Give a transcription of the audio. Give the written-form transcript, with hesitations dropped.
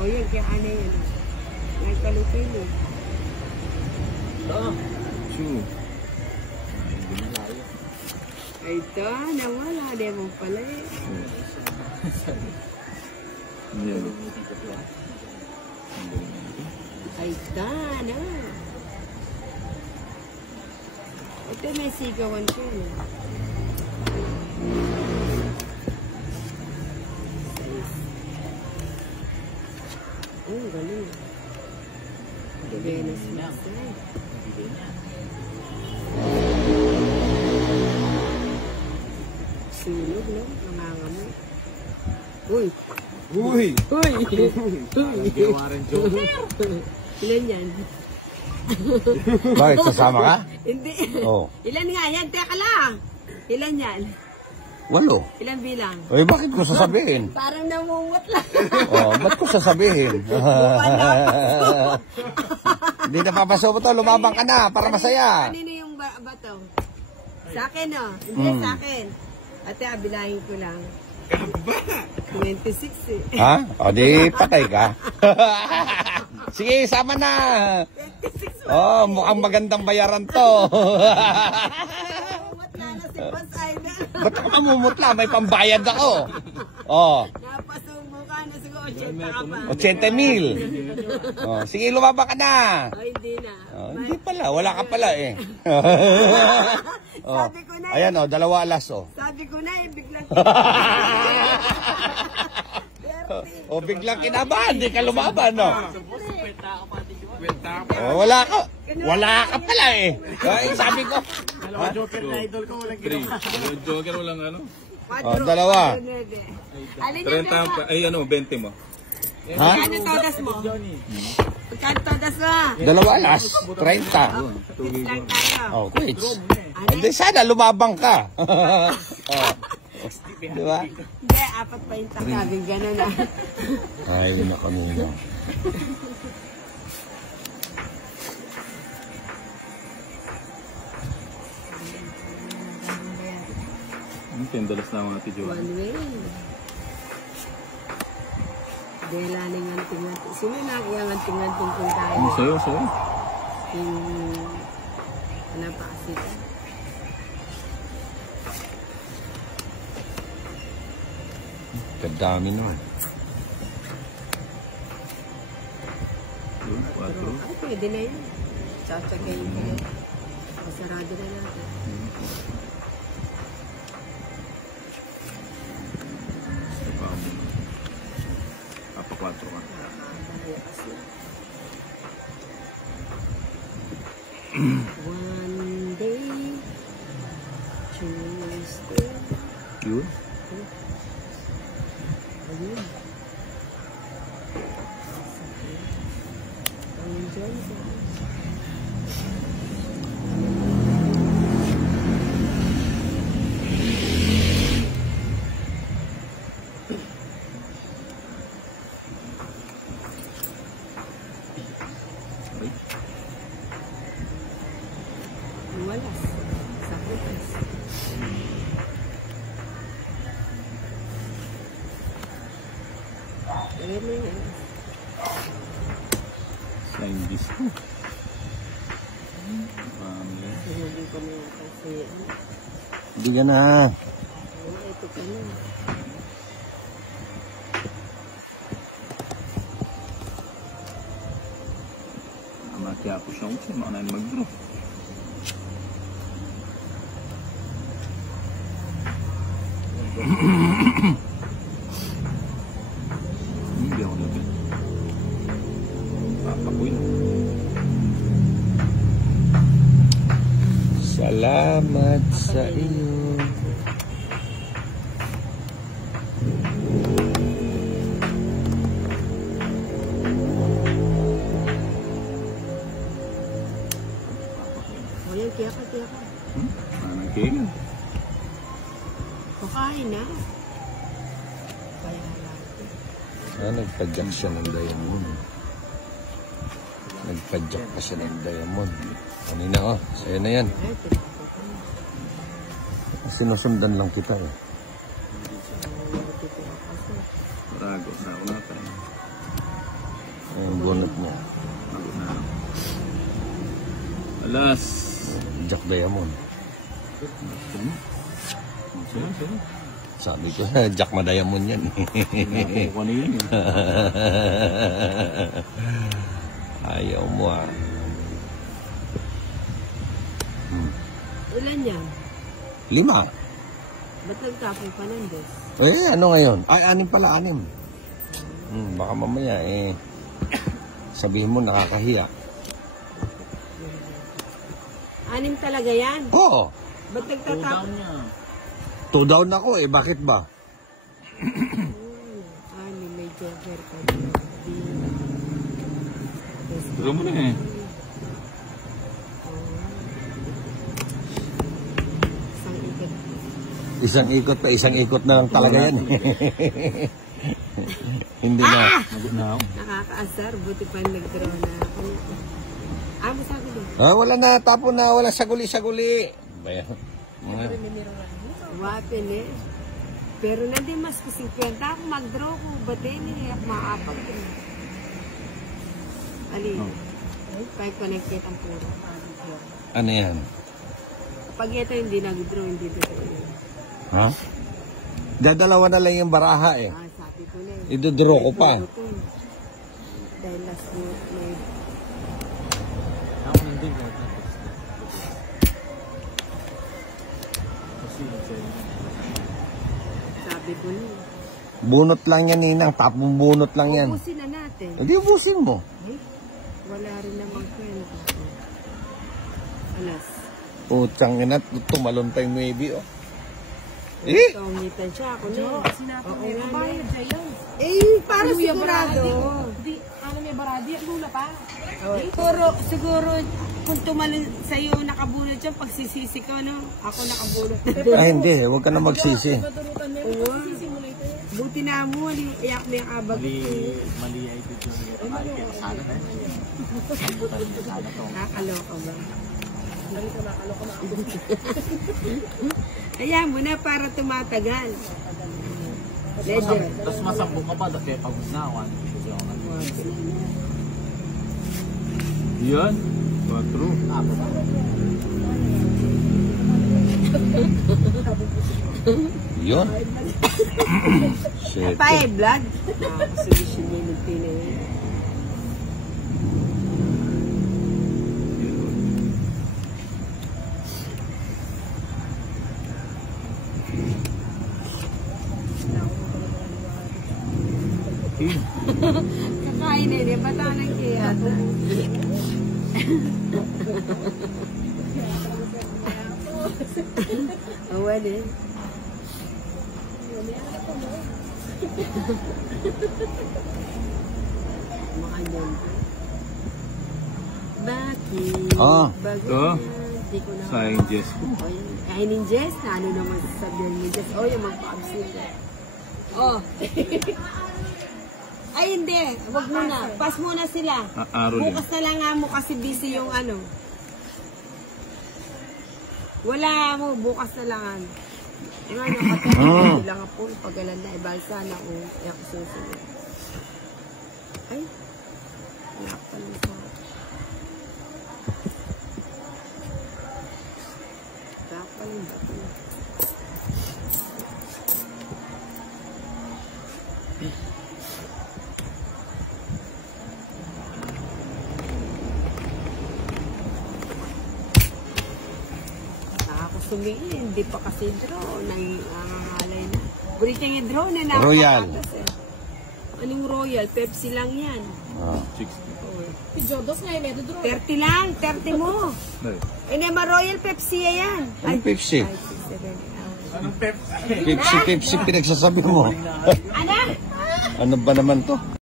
O yan, kaya ano yan. May kalupin eh. Ito. True. Ay, ito, nawala. Di mo pala eh. Yan. Ay, ito, ano. Ito may sigawan ko eh. Oh, galing. Venus Master. Sunog, no? Nangangamoy. Uy! Uy! Uy! Ginawa rin joker. Ilan yan? Bakit? Kasama ka? Hindi. Oo. Ilan nga yan? Teka lang. Ilan yan? 8. Ilan bilang? Eh, bakit ko sasabihin? Parang namumot lang. Oh, ba't ko sasabihin? Hindi na papasok mo to, lumabang ka na para masaya. Kanino yung bato? Sa akin, no? Hindi sa akin. Ate, abilahin ko lang. 26 eh. Ha? O, di patay ka. Sige, sama na. 26 Oh, mukhang magandang bayaran to. Namumot na na si Boss Aida. Ba't ka mamumutla? May pambayad ako. Oh, Napasumo ka na siguro 80 ka pa. 80,000. Oh, sige, lumabang ka na. O, hindi na. Oh, hindi pala, wala ka pala eh. Oh. Sabi ko na eh. Ayan, oh, 2 alas, oh. Sabi ko na eh, biglang. O biglang kinabahan, di ka lumaban, no? Kwenta ka pa. Oh, wala ka pala eh. Ay, sabi ko. Dalawa joker na idol ko. Walang ginawa. Joker walang ano? Oh, 2. Alin yung 30 pa, ay ano, 20 mo. Ha? Magkano todas mo? Magkano todas mo? 2 alas, 30. Quits lang tayo. Oh, quits. Hindi, sana lumabang ka. Oh. Di ba? Hindi, 4 pa yung takabing gano'n na. Ay, nakanino. Ang pendalas na mga tiyo. One way. Dela na yung anting-anting. Sino na yung anting-anting kung tayo? Ano sa'yo, sa'yo? Yung... Ano pa kasi ito? Kadami naman. 4. Ay, pwede na yun. Tsaka-tsakayin ko yun. Masarado na natin. Apa 4 ka. Nakakabaya kasi. One day, Tuesday. Yun? Ayun. Ang Johnson. Ay, Walas. Sakitas. Lagyan mo yun. sign this ko. Sinuli ko na yung kasi. Hindi ka na. Ito ka na. Namatya ako siya kasi mga na mag-draw. Hindi ako lapit. Papakuin. Salamat sa iyo. O yan, kaya ka. Anong kailan? Kakain na. Kaya natin. Nagpadyak siya ng diamond. Nagpadyak pa siya ng diamond. Kanina oh, sa'yo na yan. Ay, pinapakita. Sinusundan lang kita eh. Marago na ako natin. Yung bunot niya. Alas. Jack Diamond. Sino? Sabi ko, Jack Diamond yan. Kung ano yun. Ayaw mo ah. Ulan yan. 5. Ba't nagtapon pa ng dos? Ano ngayon? Ay, 6 pala, 6. Baka mamaya sabihin mo nakakahiya. 6 talaga yan. Oo. Ba't nagtatapon? niya. 2 down ako bakit ba? May joker ka. Draw mo na eh. Isang ikot. Isang ikot na lang talaga yan. Hindi na. Nagot na ako. Nakakaasar. Buti pa nag-draw na ako. Masabi din. Wala na, tapon na, wala saguli-saguli. Bayan. Wapin eh. Pero na din mas kasi 50 ako mag-draw ko. Ba't ako maapag din. Ali. Kahit connected ang puro. Ano yan? Pag ito hindi nag-draw, hindi draw yun. Ha? Dadalawa na lang yung baraha Sabi ko na eh. Idodraw ko pa. Dahil last minute na yun. Ako nandun kahit na. Sabi ko na. Bunot lang yan, Ninang. Tapong bunot lang yan. Ubusin na natin. Hindi, ubusin mo. Ay, wala rin namang kwento. Alas. Putsang ina, tumalon pa yung maybe, Tungitan siya ako na. Oo nga na. Para sigurado. Di, may baradi, lula pa. Siguro, kung tumalon sa'yo nakabunod siya, pagsisisi ko, no? Ako nakabunod. Ay, hindi. Huwag ka na magsisi. Oo. Buti na mo, iyak na yung abag. Mali ay ito yung sana na eh. Nakakaloka ba? Kaya mo na para tumatagal. Ledger. Tapos masambong ka pa, dahil pagod na ako. Yan. 4. Yun. Shit. Pay vlog. Solution niya yung pinay. Kakain na rin. Bata ng kaya. Awan eh. Makanyan. Bakit? Ito. Sayang Jess ko. Kainin Jess na ano naman sasabihan ni Jess. Yung magpa-absent. Ay hindi, wag muna. Pass muna sila. Bukas na lang nga mo kasi busy yung ano. Wala mo, bukas na lang. Yung ano, katulad sila nga po, pagalan na, ibalsa na o ako susunod. Ay, wala pa lang sa... Wala pa lang ba ito? Sumiin, hindi pa kasi draw, nangangalay na. Bulit yung draw na nakakatas Royal. Anong Royal? Pepsi lang yan. 60. Si Jodos nga yung medyo draw. 30 lang, 30 mo. Naman Royal Pepsi yan. Ano Pepsi? Anong Pepsi? Pepsi, pinagsasabi mo. Ano? Ano ba naman to?